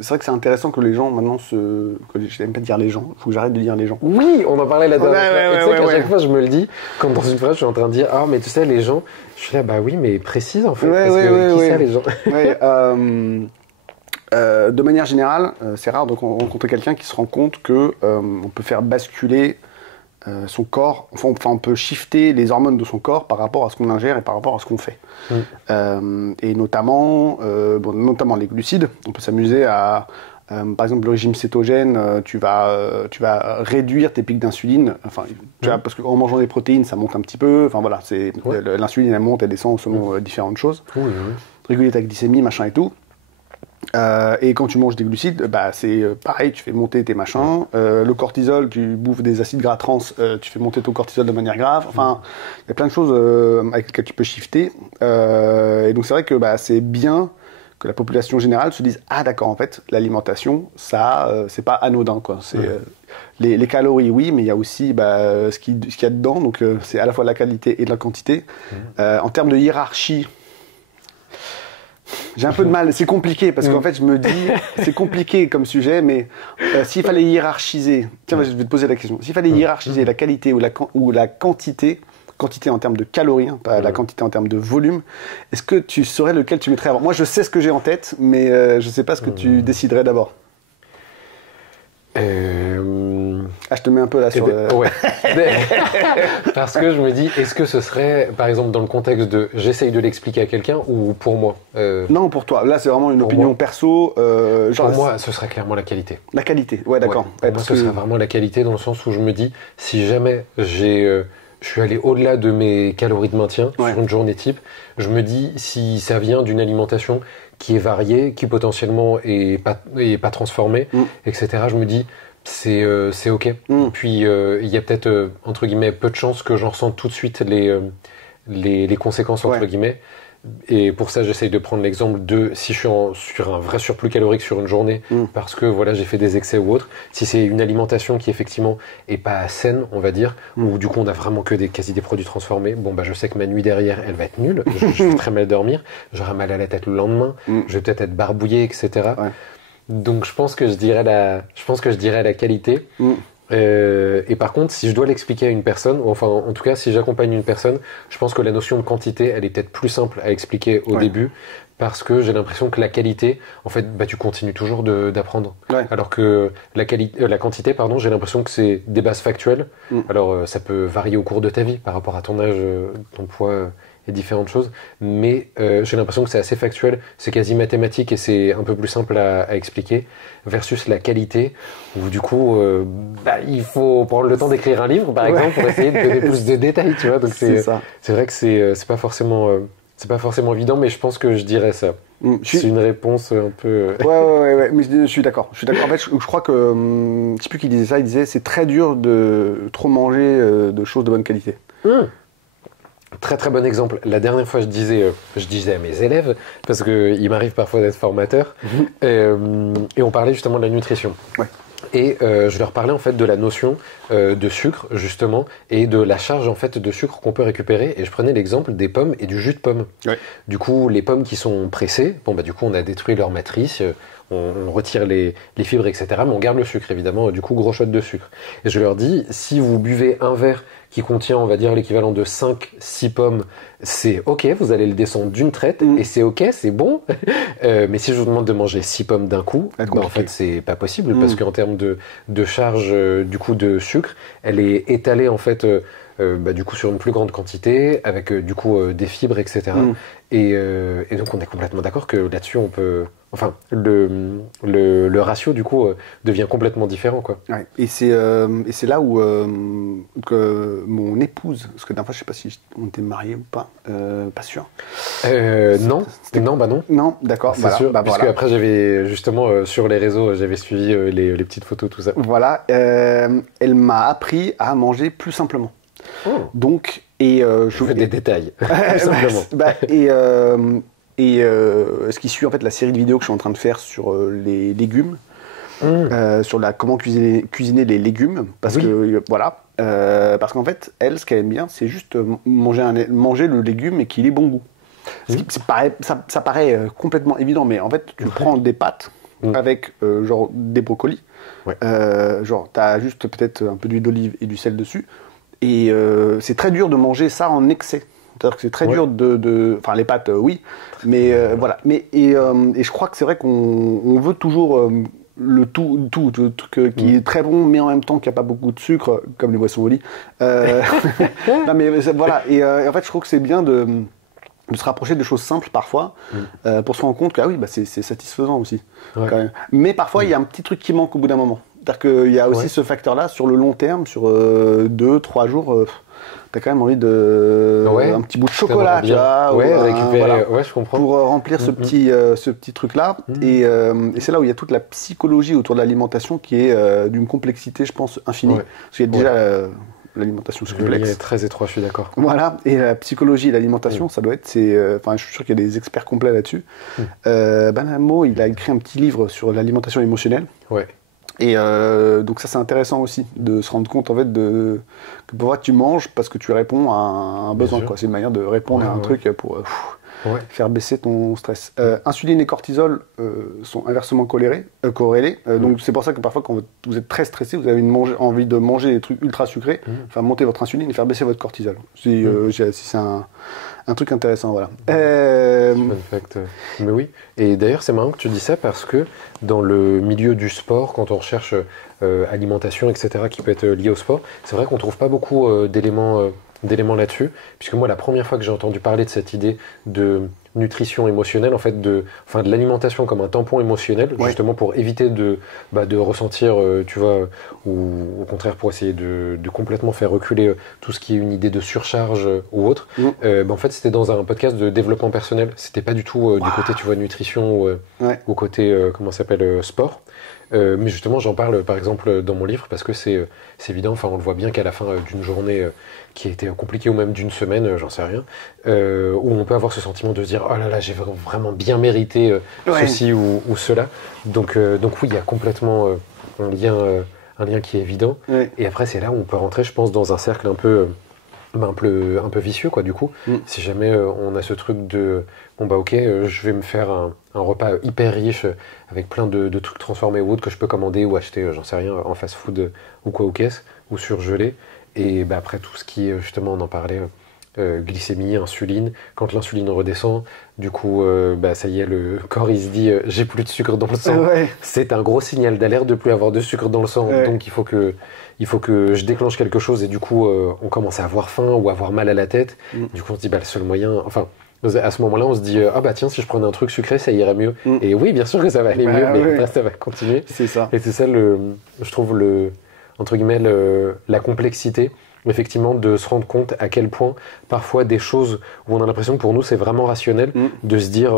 C'est vrai que c'est intéressant que les gens maintenant se. Je n'aime pas dire les gens, il faut que j'arrête de dire les gens. Oui, on en parlait la dernière fois. Et tu sais qu'à chaque fois, je me le dis, quand dans une phrase, je suis en train de dire ah, mais tu sais, les gens, je suis là, bah oui, mais précise en fait. Parce que qui ça, les gens De manière générale, c'est rare de rencontrer quelqu'un qui se rend compte que on peut faire basculer son corps, enfin on peut shifter les hormones de son corps par rapport à ce qu'on ingère et par rapport à ce qu'on fait. Et notamment les glucides, on peut s'amuser à, par exemple le régime cétogène, tu vas réduire tes pics d'insuline, enfin, tu vois, parce qu'en mangeant des protéines ça monte un petit peu, enfin voilà, l'insuline elle monte, elle descend selon différentes choses, réguler ta glycémie, machin et tout. Et quand tu manges des glucides, c'est pareil, tu fais monter tes machins. Le cortisol, tu bouffes des acides gras trans, tu fais monter ton cortisol de manière grave. Enfin, il y a plein de choses avec lesquelles tu peux shifter. Et donc c'est vrai que c'est bien que la population générale se dise ah d'accord, en fait l'alimentation ça c'est pas anodin quoi. C'est les calories oui, mais il y a aussi ce qu'il y a dedans. Donc c'est à la fois la qualité et la quantité. En termes de hiérarchie. J'ai un peu de mal, c'est compliqué parce qu'en fait je me dis, c'est compliqué comme sujet, mais s'il fallait hiérarchiser, tiens je vais te poser la question, s'il fallait hiérarchiser la qualité ou la quantité en termes de calories, hein, pas la quantité en termes de volume, est-ce que tu saurais lequel tu mettrais avant? Moi je sais ce que j'ai en tête, mais je sais pas ce que tu déciderais d'abord. Ah, je te mets un peu là sur le... Ouais. Parce que je me dis, est-ce que ce serait, par exemple, dans le contexte de j'essaye de l'expliquer à quelqu'un ou pour moi Non, pour toi. Là, c'est vraiment une opinion perso. Pour moi, ce serait clairement la qualité. La qualité, ouais, d'accord. Ouais, pour moi, ce serait vraiment la qualité dans le sens où je me dis, si jamais je suis allé au-delà de mes calories de maintien sur une journée type, je me dis, si ça vient d'une alimentation qui est variée, qui potentiellement est pas transformée, etc., je me dis, c'est ok. Puis il y a peut-être entre guillemets peu de chances que j'en ressente tout de suite les conséquences entre guillemets. Et pour ça j'essaye de prendre l'exemple de si je suis sur un vrai surplus calorique sur une journée parce que voilà j'ai fait des excès ou autre. Si c'est une alimentation qui effectivement est pas saine on va dire ou du coup on a vraiment que quasi des produits transformés. Bon je sais que ma nuit derrière elle va être nulle. Je vais très mal dormir. J'aurai mal à la tête le lendemain. Je vais peut-être être barbouillé etc. Ouais. Donc je pense que je dirais la qualité. Et par contre, si je dois l'expliquer à une personne, ou enfin en tout cas si j'accompagne une personne, je pense que la notion de quantité, elle est peut-être plus simple à expliquer au début, parce que j'ai l'impression que la qualité, en fait, tu continues toujours d'apprendre. Alors que la quantité, pardon, j'ai l'impression que c'est des bases factuelles. Alors ça peut varier au cours de ta vie par rapport à ton âge, ton poids. Et différentes choses, mais j'ai l'impression que c'est assez factuel, c'est quasi mathématique et c'est un peu plus simple à expliquer, versus la qualité, où du coup, il faut prendre le temps d'écrire un livre, par exemple, pour essayer de donner plus de détails, tu vois, donc c'est vrai que c'est pas forcément évident, mais je pense que je dirais ça. C'est une réponse un peu... Ouais, mais je suis d'accord. En fait, je crois que, je sais plus qui disait ça, il disait c'est très dur de trop manger de choses de bonne qualité. Très très bon exemple. La dernière fois, je disais à mes élèves, parce qu'il m'arrive parfois d'être formateur, et on parlait justement de la nutrition. Et je leur parlais en fait de la notion de sucre justement et de la charge en fait de sucre qu'on peut récupérer. Et je prenais l'exemple des pommes et du jus de pomme. Du coup, les pommes qui sont pressées, du coup, on a détruit leur matrice. On retire les fibres, etc. Mais on garde le sucre, évidemment. Du coup, gros shot de sucre. Et je leur dis, si vous buvez un verre qui contient, on va dire, l'équivalent de 5-6 pommes, c'est ok, vous allez le descendre d'une traite, et c'est ok, c'est bon. Mais si je vous demande de manger 6 pommes d'un coup, en fait, c'est pas possible, parce qu'en termes de charge, du coup, de sucre, elle est étalée, en fait... du coup sur une plus grande quantité avec du coup des fibres etc. Et donc on est complètement d'accord que là-dessus on peut le ratio du coup devient complètement différent quoi. Et c'est là où que mon épouse, parce que la dernière fois je sais pas si on était mariés ou pas sûr. Non d'accord, c'est sûr parce que après j'avais justement sur les réseaux j'avais suivi les petites photos tout ça. Elle m'a appris à manger plus simplement. Donc, je fais des détails, simplement. Ce qui suit en fait la série de vidéos que je suis en train de faire sur les légumes, sur comment cuisiner les légumes, parce qu'en fait, elle, ce qu'elle aime bien, c'est juste manger le légume et qu'il ait bon goût. Ça paraît complètement évident, mais en fait, tu prends des pâtes. avec genre des brocolis. Ouais. Genre, t'as juste peut-être un peu d'huile d'olive et du sel dessus. Et c'est très dur de manger ça en excès. C'est-à-dire que c'est très dur Enfin, les pâtes, oui. Mais voilà. Et je crois que c'est vrai qu'on veut toujours le tout qui est très bon, mais en même temps qui n'a pas beaucoup de sucre, comme les boissons au lit. Non, mais voilà. Et en fait, je trouve que c'est bien de se rapprocher des choses simples parfois, pour se rendre compte que oui, bah, c'est satisfaisant aussi. Ouais. Quand même. Mais parfois, il y a un petit truc qui manque au bout d'un moment. C'est-à-dire qu'il y a aussi ce facteur-là, sur le long terme, sur 2-3 jours, t'as quand même envie de un petit bout de chocolat, tu vois, récupérer, je comprends. Pour remplir ce petit truc-là. Et c'est là où il y a toute la psychologie autour de l'alimentation qui est d'une complexité, je pense, infinie. Parce qu'il y a déjà l'alimentation, c'est complexe. Le lien est très étroit, je suis d'accord. Voilà, et la psychologie et l'alimentation, ça doit être, enfin, je suis sûr qu'il y a des experts complets là-dessus. Banamo, il a écrit un petit livre sur l'alimentation émotionnelle. Ouais. Et donc ça, c'est intéressant aussi de se rendre compte en fait que parfois tu manges parce que tu réponds à un besoin, quoi. C'est une manière de répondre à un truc pour faire baisser ton stress. Insuline et cortisol sont inversement corrélés. Donc c'est pour ça que parfois quand vous êtes très stressé, vous avez envie de manger des trucs ultra sucrés, faire monter votre insuline et faire baisser votre cortisol. C'est un truc intéressant, voilà. Fun fact. Mais oui. Et d'ailleurs, c'est marrant que tu dis ça parce que dans le milieu du sport, quand on recherche alimentation, etc., qui peut être lié au sport, c'est vrai qu'on trouve pas beaucoup d'éléments là-dessus. Puisque moi, la première fois que j'ai entendu parler de cette idée de nutrition émotionnelle, en fait, de l'alimentation comme un tampon émotionnel, justement pour éviter de ressentir, tu vois, ou au contraire pour essayer de complètement faire reculer tout ce qui est une idée de surcharge ou autre. En fait, c'était dans un podcast de développement personnel. C'était pas du tout du côté, tu vois, nutrition ou côté, comment ça s'appelle, sport. Mais justement, j'en parle par exemple dans mon livre parce que c'est évident. Enfin, on le voit bien qu'à la fin d'une journée qui a été compliquée ou même d'une semaine, j'en sais rien, où on peut avoir ce sentiment de se dire oh là là, j'ai vraiment bien mérité ceci ou cela. Donc oui, il y a complètement un lien qui est évident. Et après, c'est là où on peut rentrer, je pense, dans un cercle un peu vicieux, quoi, du coup. Si jamais on a ce truc de je vais me faire un repas hyper riche avec plein de trucs transformés ou autres que je peux commander ou acheter, j'en sais rien, en fast food ou quoi, aux caisses, ou surgelé. Et après, tout ce qui est, justement, on en parlait, glycémie, insuline. Quand l'insuline redescend, du coup, ça y est, le corps, il se dit j'ai plus de sucre dans le sang. C'est un gros signal d'alerte de plus avoir de sucre dans le sang. Donc, il faut que je déclenche quelque chose et du coup, on commence à avoir faim ou à avoir mal à la tête. Du coup, on se dit, le seul moyen... Enfin, à ce moment-là, on se dit tiens, si je prenais un truc sucré, ça irait mieux. Et oui, bien sûr que ça va aller mieux, mais après, ça va continuer. C'est ça. Et c'est ça, je trouve, entre guillemets, la complexité, effectivement, de se rendre compte à quel point, parfois, des choses où on a l'impression que pour nous, c'est vraiment rationnel, de se dire,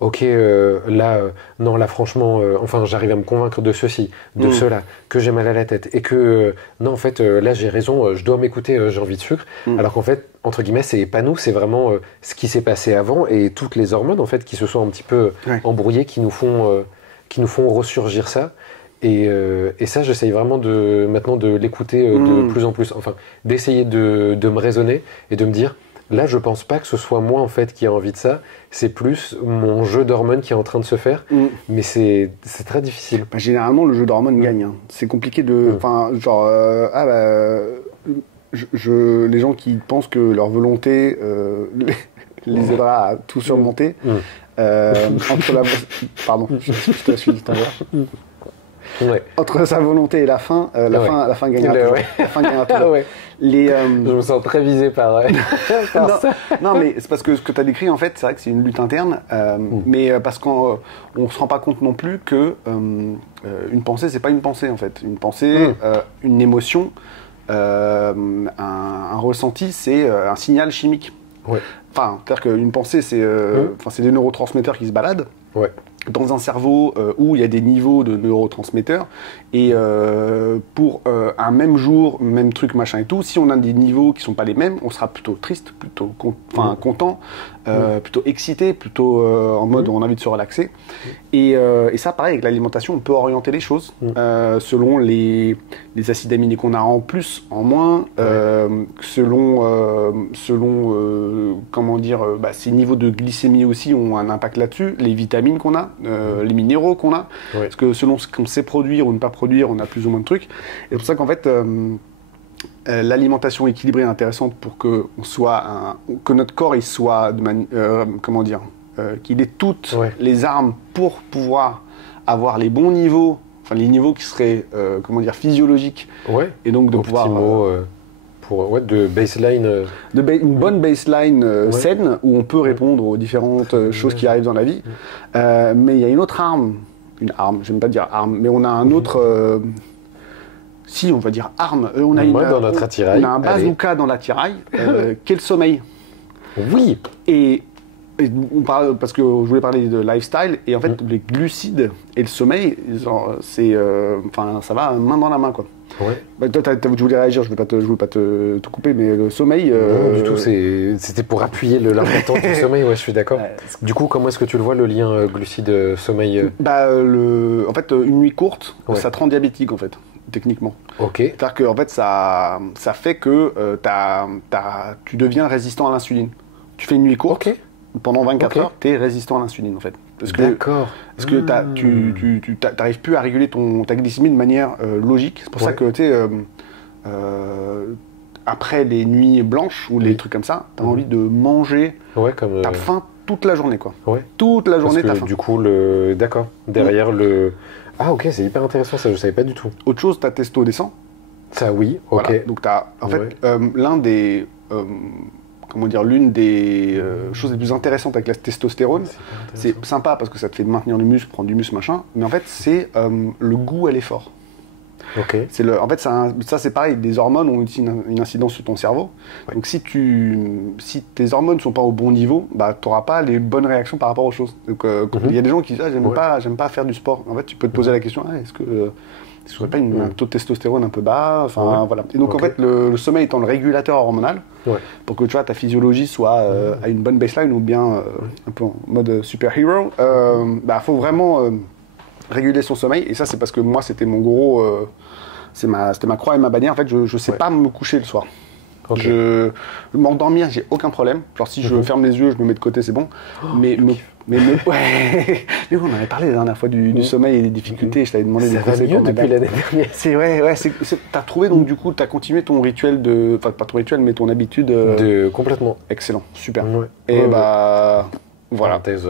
là, franchement, j'arrive à me convaincre de ceci, de cela, que j'ai mal à la tête, et que, non, en fait, là, j'ai raison, je dois m'écouter, j'ai envie de sucre, alors qu'en fait, entre guillemets, c'est pas nous, c'est vraiment ce qui s'est passé avant, et toutes les hormones, en fait, qui se sont un petit peu embrouillées, qui nous font ressurgir ça. Et ça, j'essaye vraiment maintenant de l'écouter de plus en plus. Enfin, d'essayer de me raisonner et de me dire, là, je pense pas que ce soit moi, en fait, qui a envie de ça. C'est plus mon jeu d'hormones qui est en train de se faire. Mais c'est très difficile. Généralement, le jeu d'hormones gagne. Hein. C'est compliqué de... Enfin, genre... les gens qui pensent que leur volonté les aidera à tout surmonter. Entre la... Pardon, je te suis tout à l'heure. Entre sa volonté et la faim, la faim gagnera toujours. La faim gagnera toujours. Je me sens très visé par ça. Non, mais c'est parce que ce que tu as décrit, en fait, c'est vrai que c'est une lutte interne, mais parce qu'on ne se rend pas compte non plus que une pensée, c'est pas une pensée, en fait. Une pensée, une émotion, un ressenti, c'est un signal chimique. Enfin, c'est-à-dire qu'une pensée, c'est des neurotransmetteurs qui se baladent. Dans un cerveau où il y a des niveaux de neurotransmetteurs et pour un même jour, même truc, machin et tout, si on a des niveaux qui sont pas les mêmes, on sera plutôt triste, plutôt content, plutôt excité, plutôt en mode on a envie de se relaxer. Et ça, pareil, avec l'alimentation, on peut orienter les choses selon les acides aminés qu'on a en plus, en moins, selon comment dire, ces niveaux de glycémie aussi ont un impact là-dessus, les vitamines qu'on a, les minéraux qu'on a, parce que selon ce qu'on sait produire ou ne pas produire, on a plus ou moins de trucs. Et c'est pour ça qu'en fait, l'alimentation équilibrée est intéressante pour que notre corps il soit comment dire, qu'il ait toutes les armes pour pouvoir avoir les bons niveaux, enfin les niveaux qui seraient comment dire physiologiques, et donc de pouvoir pour de baseline une bonne baseline saine où on peut répondre aux différentes choses qui arrivent dans la vie. Mais il y a une autre arme, j'aime pas dire arme, mais on a un autre si, on va dire arme. On a dans notre attirail. On a un bazooka dans l'attirail, qu'est le sommeil. Oui. Et on parle, parce que je voulais parler de lifestyle, et en fait, les glucides et le sommeil, ça va main dans la main, quoi. Toi, tu voulais réagir, je ne voulais pas te couper, mais le sommeil... Non, du tout, c'était pour appuyer l'importance du sommeil, je suis d'accord. Du coup, comment est-ce que tu le vois, le lien glucides-sommeil En fait, une nuit courte, ça te rend diabétique, en fait. Techniquement. C'est-à-dire que en fait, ça fait que tu deviens résistant à l'insuline. Tu fais une nuit courte, pendant 24 heures, tu es résistant à l'insuline en fait. D'accord. Parce que tu n'arrives plus à réguler ta glycémie de manière logique. C'est pour ça que tu sais, après les nuits blanches ou les trucs comme ça, tu as envie de manger. T'as faim toute la journée, quoi. Toute la journée, t'as faim. Du coup, d'accord. Derrière le. Ah ok, c'est hyper intéressant, ça je savais pas du tout. Autre chose, ta testo descend. Ça oui, ok. Voilà. Donc en fait, l'une des choses les plus intéressantes avec la testostérone, c'est sympa parce que ça te fait maintenir du muscle, prendre du muscle, machin, mais en fait c'est le goût à l'effort. En fait, ça c'est pareil, les hormones ont aussi une incidence sur ton cerveau. Donc si tes hormones ne sont pas au bon niveau, tu n'auras pas les bonnes réactions par rapport aux choses. Donc il y a des gens qui disent j'aime pas faire du sport. En fait, tu peux te poser la question est-ce que ce serait pas un taux de testostérone un peu bas, voilà. Et donc en fait, le sommeil étant le régulateur hormonal, pour que tu vois ta physiologie soit à une bonne baseline ou bien un peu en mode super-hero, faut vraiment réguler son sommeil. Et ça, c'est parce que moi, c'était mon gros... c'était ma croix et ma bannière. En fait, je sais pas me coucher le soir. M'endormir, j'ai aucun problème. Genre, si je ferme les yeux, je me mets de côté, c'est bon. Mais on avait parlé la dernière fois du sommeil et des difficultés. Je t'avais demandé des conseils pour depuis l'année dernière. C'est vrai, t'as trouvé donc du coup, t'as continué ton rituel enfin pas ton rituel, mais ton habitude. Complètement. Excellent, super. Ouais. Et voilà. Parenthèse.